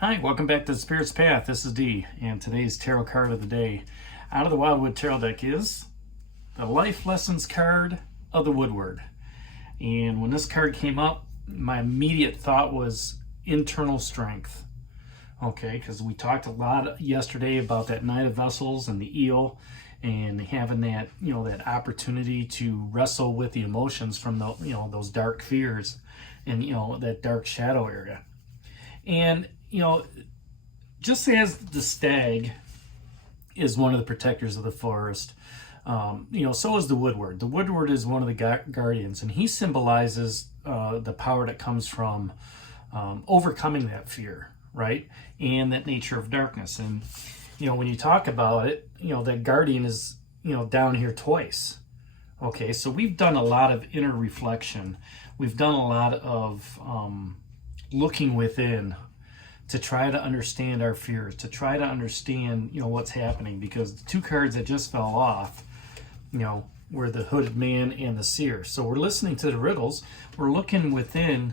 Hi, welcome back to the Spirit's Path. This is Dee, and today's tarot card of the day out of the Wildwood Tarot deck is the Life Lessons card of the Woodward. And when this card came up, my immediate thought was internal strength. Okay, because we talked a lot yesterday about that Knight of Vessels and the eel, and having that, that opportunity to wrestle with the emotions from the, those dark fears and, that dark shadow area. And just as the stag is one of the protectors of the forest, so is the Woodward. The Woodward is one of the guardians, and he symbolizes the power that comes from overcoming that fear, right? And that nature of darkness. And, when you talk about it, that guardian is, down here twice. Okay, so we've done a lot of inner reflection. We've done a lot of looking within to try to understand our fears, to try to understand, what's happening, because the two cards that just fell off, were the Hooded Man and the Seer. So we're listening to the riddles, we're looking within,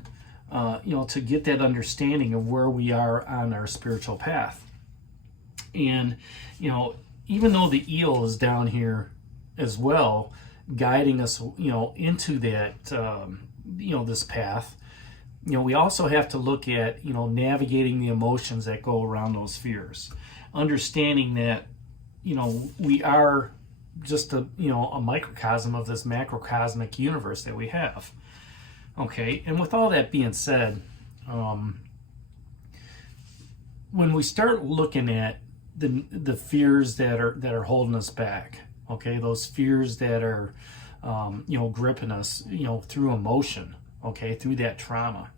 to get that understanding of where we are on our spiritual path. And, even though the eel is down here as well, guiding us, into that, this path, we also have to look at, navigating the emotions that go around those fears. Understanding that, we are just a microcosm of this macrocosmic universe that we have. Okay, and with all that being said, when we start looking at the fears that are holding us back, okay, those fears that are, gripping us, through emotion, okay, through that trauma.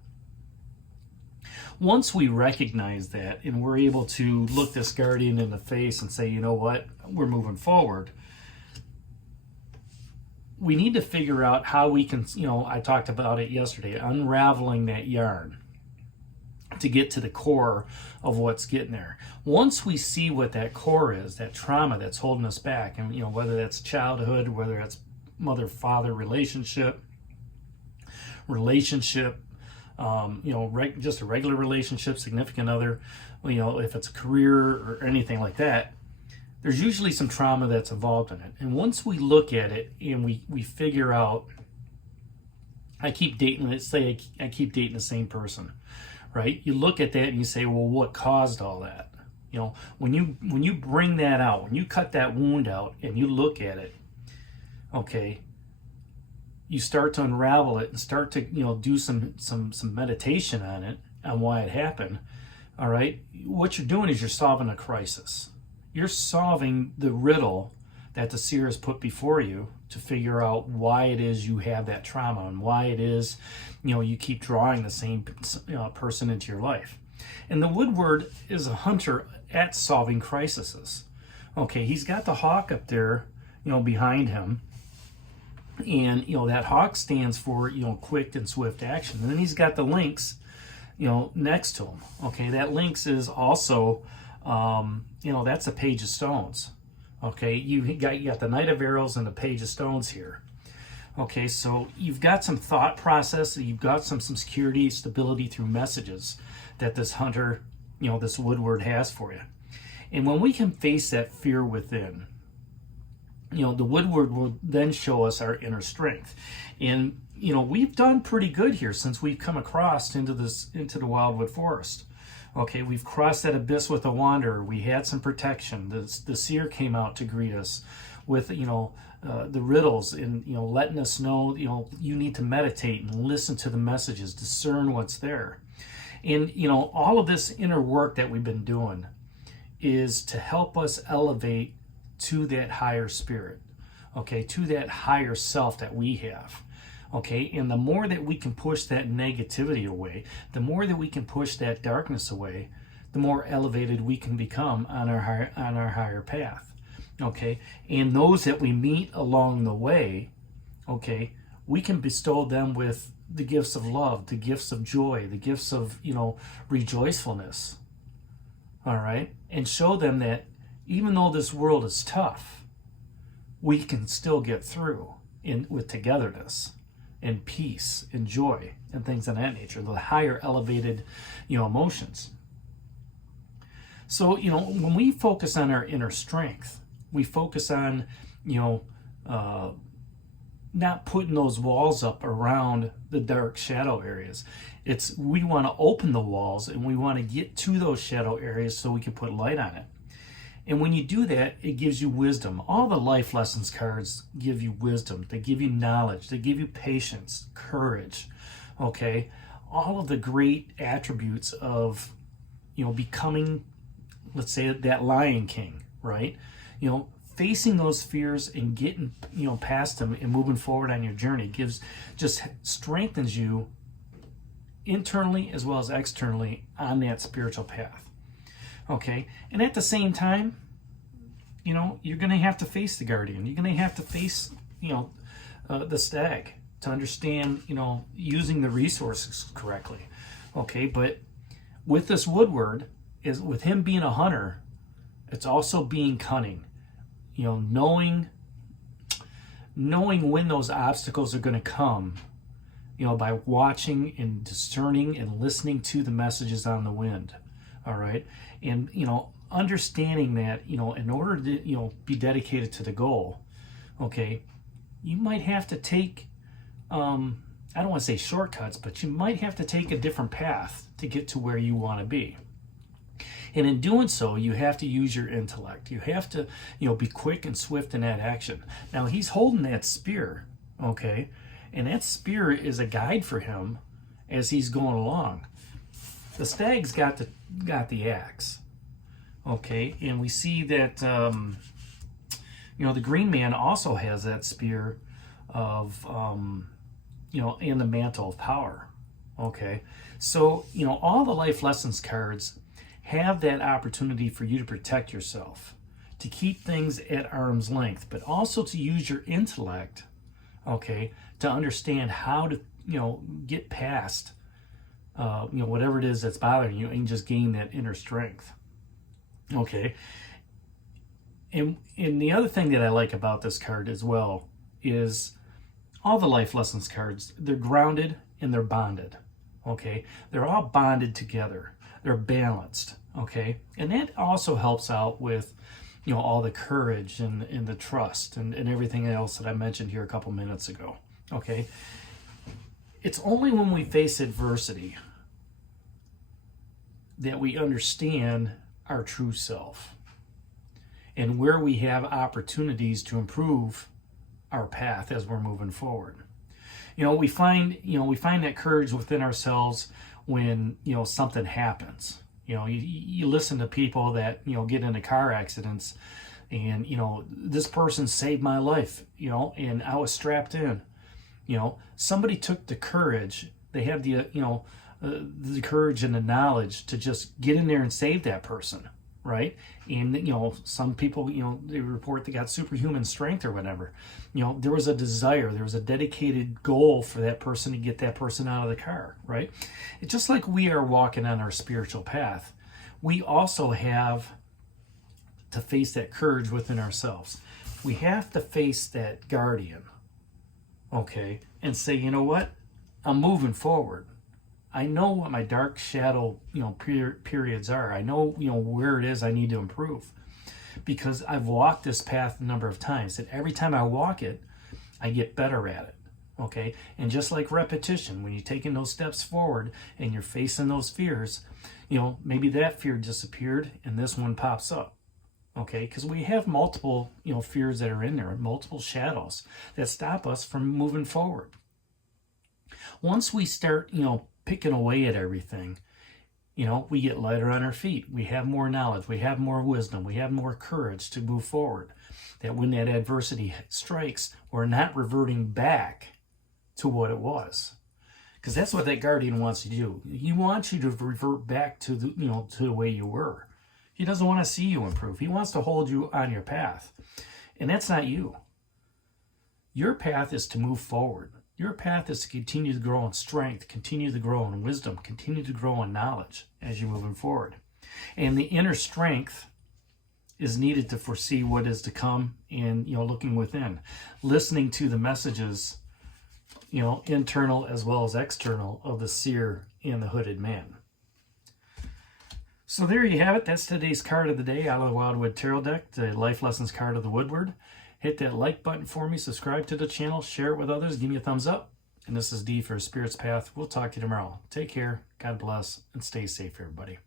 Once we recognize that and we're able to look this guardian in the face and say, you know what, we're moving forward, we need to figure out how we can, I talked about it yesterday, unraveling that yarn to get to the core of what's getting there. Once we see what that core is, that trauma that's holding us back, and whether that's childhood, whether that's mother-father relationship, just a regular relationship, significant other, if it's a career or anything like that, there's usually some trauma that's involved in it. And once we look at it and we figure out, I keep dating the same person, right? You look at that and you say, well, what caused all that? When you bring that out, when you cut that wound out and you look at it, okay, you start to unravel it and start to do some meditation on it, on why it happened. All right, what you're doing is you're solving a crisis. You're solving the riddle that the seer has put before you to figure out why it is you have that trauma and why it is you keep drawing the same person into your life. And the Woodward is a hunter at solving crises. Okay, he's got the hawk up there behind him. And that hawk stands for quick and swift action, and then he's got the lynx next to him. Okay, that lynx is also that's a page of stones. Okay, you got the Knight of Arrows and the page of stones here. Okay, so you've got some thought process, you've got some security, stability through messages that this hunter, this Woodward has for you. And when we can face that fear within, the Woodward will then show us our inner strength. And, we've done pretty good here since we've come across into the Wildwood Forest. Okay, we've crossed that abyss with a wanderer. We had some protection. The seer came out to greet us with, the riddles and, letting us know, you need to meditate and listen to the messages, discern what's there. And, all of this inner work that we've been doing is to help us elevate to that higher spirit, okay, to that higher self that we have, okay. And the more that we can push that negativity away, the more that we can push that darkness away, the more elevated we can become on our higher path, okay. And those that we meet along the way, okay, we can bestow them with the gifts of love, the gifts of joy, the gifts of rejoicefulness, all right, and show them that even though this world is tough, we can still get through with togetherness and peace and joy and things of that nature, the higher elevated emotions. So, when we focus on our inner strength, we focus on, not putting those walls up around the dark shadow areas. We want to open the walls and we want to get to those shadow areas so we can put light on it. And when you do that, it gives you wisdom. All the life lessons cards give you wisdom. They give you knowledge. They give you patience, courage, okay? All of the great attributes of, becoming, let's say, that Lion King, right? Facing those fears and getting, past them and moving forward on your journey just strengthens you internally as well as externally on that spiritual path. Okay, and at the same time, you're going to have to face the guardian. You're going to have to face, the stag to understand, using the resources correctly. Okay, but with this Woodward, with him being a hunter, it's also being cunning. Knowing when those obstacles are going to come, by watching and discerning and listening to the messages on the wind. All right. And, understanding that, in order to, be dedicated to the goal, okay, you might have to take, I don't want to say shortcuts, but you might have to take a different path to get to where you want to be. And in doing so, you have to use your intellect. You have to, be quick and swift in that action. Now, he's holding that spear, okay, and that spear is a guide for him as he's going along. The stag's got the axe, okay, and we see that the green man also has that spear of and the mantle of power, okay. So all the life lessons cards have that opportunity for you to protect yourself, to keep things at arm's length, but also to use your intellect, okay, to understand how to get past whatever it is that's bothering you and just gain that inner strength. Okay. And the other thing that I like about this card as well is all the life lessons cards, they're grounded and they're bonded. Okay. They're all bonded together. They're balanced. Okay. And that also helps out with, all the courage and the trust and everything else that I mentioned here a couple minutes ago. Okay. It's only when we face adversity that we understand our true self and where we have opportunities to improve our path as we're moving forward. We find that courage within ourselves when, something happens. You listen to people that, get into car accidents and, this person saved my life, and I was strapped in. Somebody took the courage. They have the courage and the knowledge to just get in there and save that person, right? And, some people, they report they got superhuman strength or whatever. There was a desire, there was a dedicated goal for that person to get that person out of the car, right? It's just like we are walking on our spiritual path. We also have to face that courage within ourselves. We have to face that guardian, okay, and say, you know what? I'm moving forward. I know what my dark shadow, periods are. I know, where it is I need to improve because I've walked this path a number of times. And every time I walk it, I get better at it. Okay. And just like repetition, when you're taking those steps forward and you're facing those fears, maybe that fear disappeared and this one pops up. Okay. Because we have multiple, fears that are in there, multiple shadows that stop us from moving forward. Once we start, picking away at everything, we get lighter on our feet. We have more knowledge. We have more wisdom. We have more courage to move forward. That when that adversity strikes, we're not reverting back to what it was. Because that's what that guardian wants you to do. He wants you to revert back to the way you were. He doesn't want to see you improve. He wants to hold you on your path. And that's not you. Your path is to move forward. Your path is to continue to grow in strength, continue to grow in wisdom, continue to grow in knowledge as you're moving forward. And the inner strength is needed to foresee what is to come and, looking within, listening to the messages, internal as well as external of the seer and the hooded man. So there you have it. That's today's card of the day out of the Wildwood Tarot deck, the Life Lessons card of the Woodward. Hit that like button for me, subscribe to the channel, share it with others, give me a thumbs up. And this is D for Spirit's Path. We'll talk to you tomorrow. Take care, God bless, and stay safe, everybody.